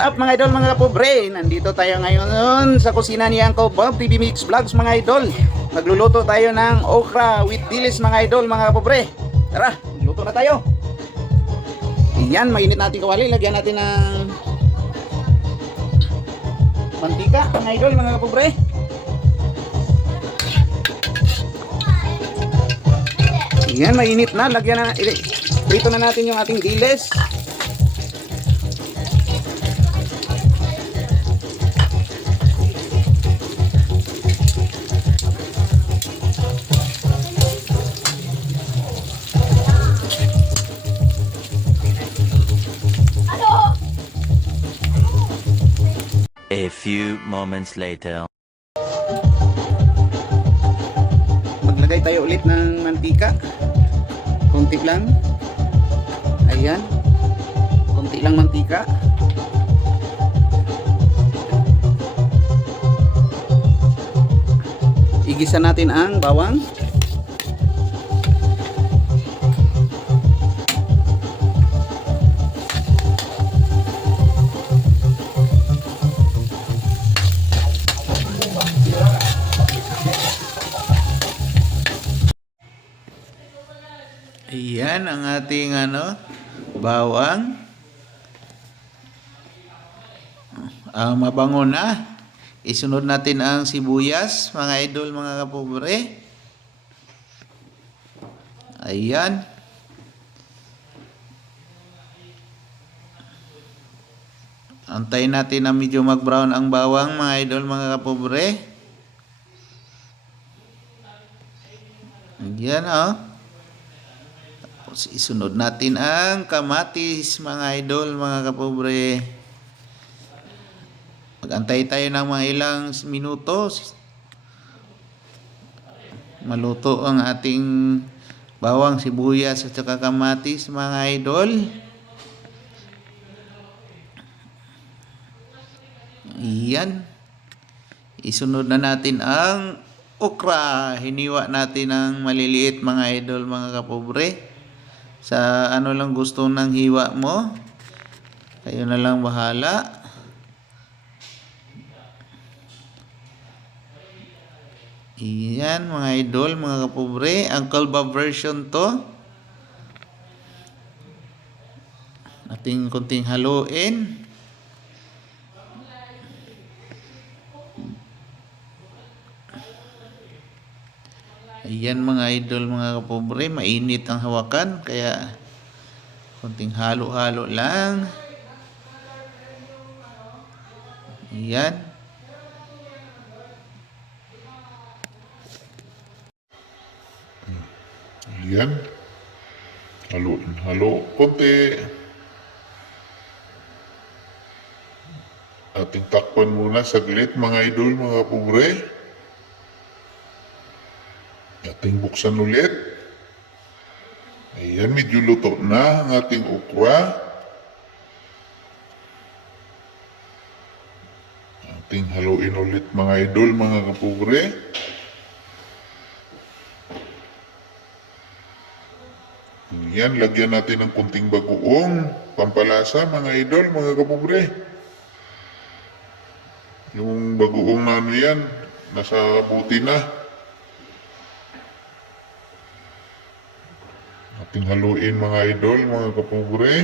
up mga idol, mga kapobre? Nandito tayo ngayon sa kusina ni uncleBoBtv Mix Vlogs mga idol. Magluluto tayo ng okra with dilis mga idol, mga kapobre. Tara, magluto na tayo. Iyan, mainit natin kawali. Lagyan natin ng mantika mga idol, mga kapobre. Iyan, mainit na. Lagyan na, prito na natin yung ating dilis. A few moments later. Maglagay tayo ulit ng mantika. Konti lang. Ayan. Konti lang mantika. Igisa natin ang bawang. Ayan ang ating bawang. Mabango na. Isunod natin ang sibuyas, mga idol, mga kapobre. Ayan. Antayin natin na medyo mag-brown ang bawang, mga idol, mga kapobre. Ayan, Tapos isunod natin ang kamatis, mga idol, mga kapobre. Mag-antay tayo ng mga ilang minuto. Maluto ang ating bawang, sibuyas at saka kamatis, mga idol. Iyan. Isunod na natin ang okra. Hiniwa natin ng maliliit, mga idol, mga kapobre. Sa ano lang gusto ng hiwa mo, kayo na lang bahala. Iyan, mga idol, mga kapobre, uncleBoB version to. Ating konting haluin. Ayan, mga idol, mga kapobre, mainit ang hawakan, kaya konting halo-halo lang. Ayan. Ayan. Halo konti. Ating takpan muna saglit, mga idol, mga kapobre. Ating buksan ulit. Ayan, medyo luto na ang ating okra. Ating haluin ulit, mga idol, mga kapobre. Ayan, lagyan natin ng kunting bagoong pampalasa, mga idol, mga kapobre. Yung bagoong na yan, nasa buti na. Ating haluin, mga idol, mga kapobre.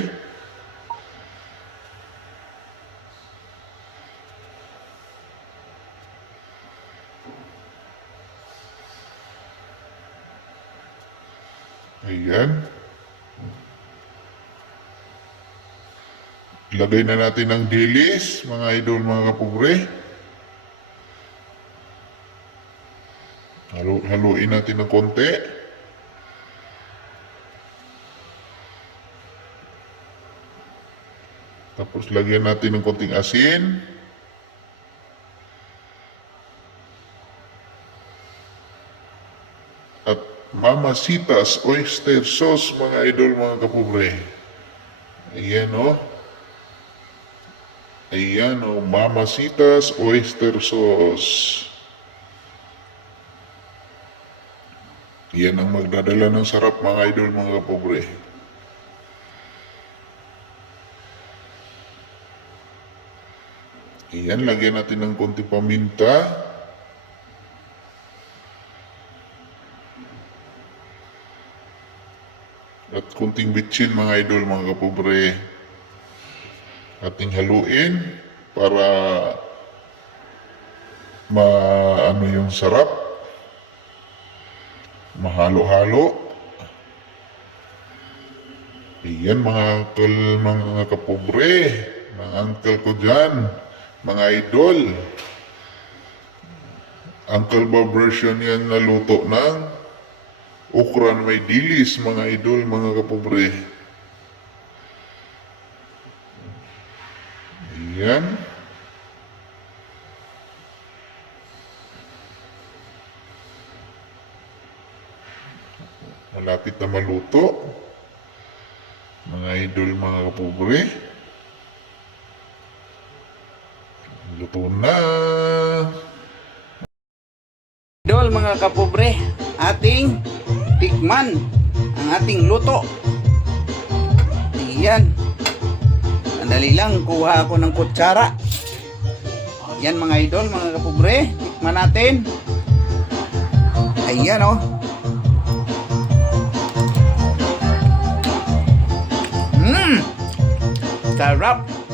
Ayan. Ilagay na natin ang dilis, mga idol, mga kapobre. Haluin natin ng konti. Tapos lagyan natin ng konting asin. At mamasitas oyster sauce, mga idol, mga kapobre. Ayan, Ayan, mamasitas oyster sauce. Yan ang magdadala ng sarap, mga idol, mga kapobre. Ayan, lagyan natin ng konti paminta. At kunting bitchin mga idol, mga kapobre. Ating haluin para maano yung sarap. Mahalo-halo. Ayan mga kapobre, mga uncle ko dyan, mga idol. Uncle Bob version yan na luto ng okra na may dilis, mga idol, mga kapobre. Ayan. Malapit na maluto. Mga idol, mga kapobre. Luto na. Idol, mga kapobre, ating tikman ang ating luto. Ayan. Sandali lang, kuha ako ng kutsara. Ayan mga idol, mga kapobre, tikman natin. Ayan oh. Sarap.